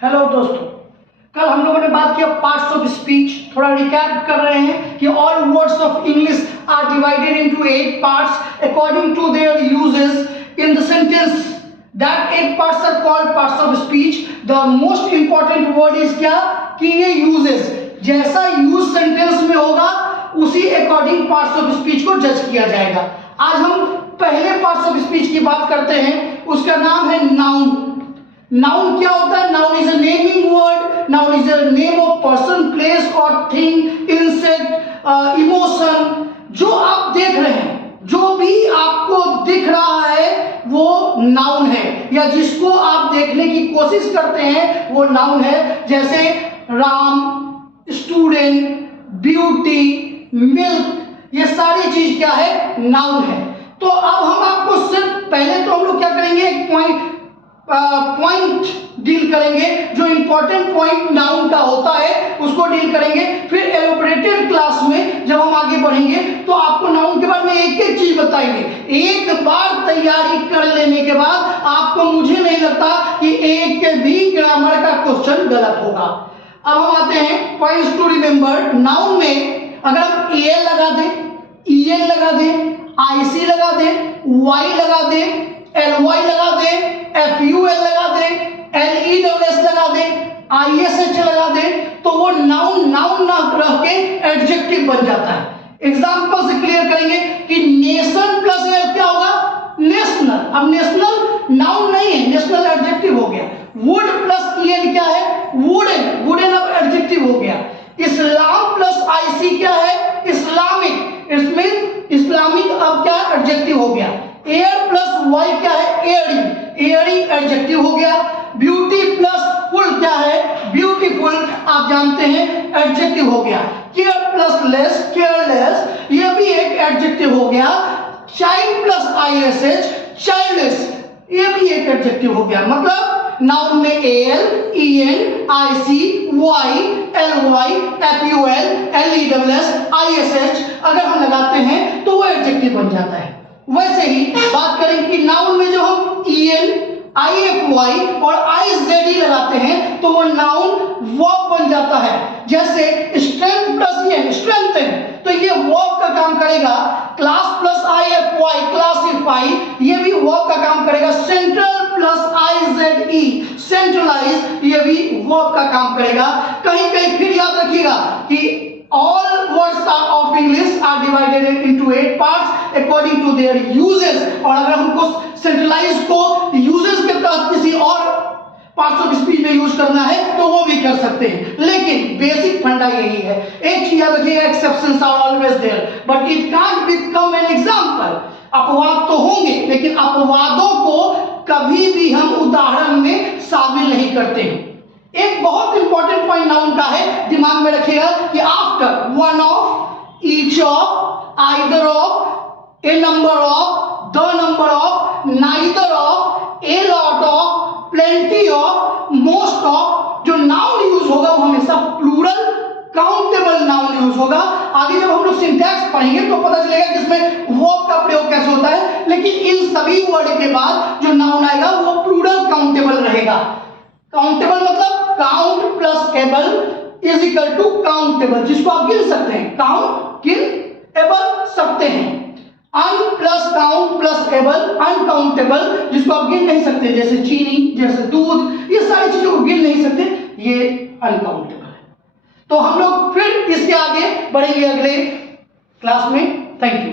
Hello दोस्तों, कल हम लोगों ने बात किया पार्ट्स ऑफ स्पीच। थोड़ा रिकैप कर रहे हैं कि all words of English are divided into 8 parts according to their uses in the sentence. That 8 parts are called parts of speech. The most important word is क्या कि ये uses, जैसा use sentence में होगा उसी अकॉर्डिंग पार्ट्स ऑफ स्पीच को जज किया जाएगा। आज हम पहले पार्ट्स ऑफ स्पीच की बात करते हैं, उसका नाम है नाउन। नाउन क्या होता है? Noun is a naming word. Noun is a name of person, place और थिंग, इंसेक्ट, इमोशन। जो आप देख रहे हैं, जो भी आपको दिख रहा है वो नाउन है, या जिसको आप देखने की कोशिश करते हैं वो नाउन है। जैसे राम, स्टूडेंट, ब्यूटी, मिल्क, ये सारी चीज क्या है? नाउन है। तो अब हम आपको सिर्फ पहले तो हम लोग क्या करेंगे, एक पॉइंट डील करेंगे, जो इंपॉर्टेंट पॉइंट नाउन का होता है उसको डील करेंगे। फिर एलोबरेटेड क्लास में जब हम आगे बढ़ेंगे तो आपको नाउन के बारे में एक एक चीज बताएंगे। एक बार तैयारी कर लेने के बाद आपको, मुझे नहीं लगता कि एक के भी ग्रामर का क्वेश्चन गलत होगा। अब हम आते हैं पॉइंट्स टू रिमेंबर। नाउन में अगर हम ए लगा दें, EN लगा दें, IC लगा दें, Y लगा दें, LY लगा दें, FUL लगा दें, LESS लगा दें, ISH लगा दें, तो वो नाउन ना रह के एडजेक्टिव बन जाता है। एग्जांपल से क्लियर करेंगे कि नेशन प्लस एल क्या होगा? नेशनल। अब नेशनल नाउन नहीं है, नेशनल एडजेक्टिव हो गया। वुड प्लस EN क्या है? वुडन। वुडन अब एडजेक्टिव हो गया। इस्लाम प्लस IC क्या है? इस्लामिक। इसमें इस्लामिक अब क्या एडजेक्टिव हो गया। एयर प्लस Y क्या है? एयरी। एयरी एडजेक्टिव हो गया। ब्यूटी प्लस फुल क्या है? ब्यूटीफुल, आप जानते हैं एडजेक्टिव हो गया। केयर प्लस लेस, केयरलेस, ये भी एक एडजेक्टिव हो गया। चाइल्ड प्लस ISH, चाइल्डलेस, ये भी एक एडजेक्टिव हो गया। मतलब नाउन में AL, EN, IC, Y, LY, FUL, LESS, ISH अगर हम लगाते हैं तो वो एडजेक्टिव बन जाता है। वैसे ही बात करें कि नाउन में जो हम EN, IFY और IZD लगाते हैं तो वो नाउन वर्ब बन जाता है। जैसे स्ट्रेंथ प्लस EN, स्ट्रेंथन, तो ये वर्ब का काम करेगा। क्लास प्लस IFY, क्लासिफाई, ये भी वर्ब का काम करेगा। सेंट्रल प्लस IZE, सेंट्रलाइज, ये भी वर्ब का काम करेगा। कहीं कहीं फिर याद रखिएगा कि all words of English are divided into 8 parts according to their uses। और अगर हमको सेंट्रलाइज को यूजेस के तहत किसी और पार्ट्स ऑफ स्पीच में यूज करना है तो वो भी कर सकते हैं, लेकिन बेसिक फंडा यही है। एक चीज याद रखिएगा, exceptions are always there but it can't become an example. अपवाद तो होंगे, लेकिन अपवादों को कभी भी हम उदाहरण में शामिल नहीं करते हैं। एक बहुत इंपॉर्टेंट पॉइंट नाउन का है, दिमाग में रखिएगा कि after one of, each of, either of, A number of, the number of, neither of, a lot of, plenty of, most of, जो नाउन यूज होगा वो हमेशा प्लूरल काउंटेबल नाउन यूज होगा। आगे जब हम लोग सिंटैक्स पढ़ेंगे तो पता चलेगा कि इसमें वर्ब का प्रयोग कैसे होता है, लेकिन इन सभी वर्ड के बाद जो नाउन आएगा वो प्लूरल काउंटेबल रहेगा। काउंटेबल मतलब count plus able is equal to countable, जिसको आप गिन सकते हैं। काउंट, गिन, एबल सकते हैं। Un plus count plus able uncountable, जिसको आप गिन नहीं सकते, जैसे चीनी, जैसे दूध, ये सारी चीजों को गिन नहीं सकते, ये अनकाउंटेबल है। तो हम लोग फिर इसके आगे बढ़ेंगे अगले क्लास में। Thank you.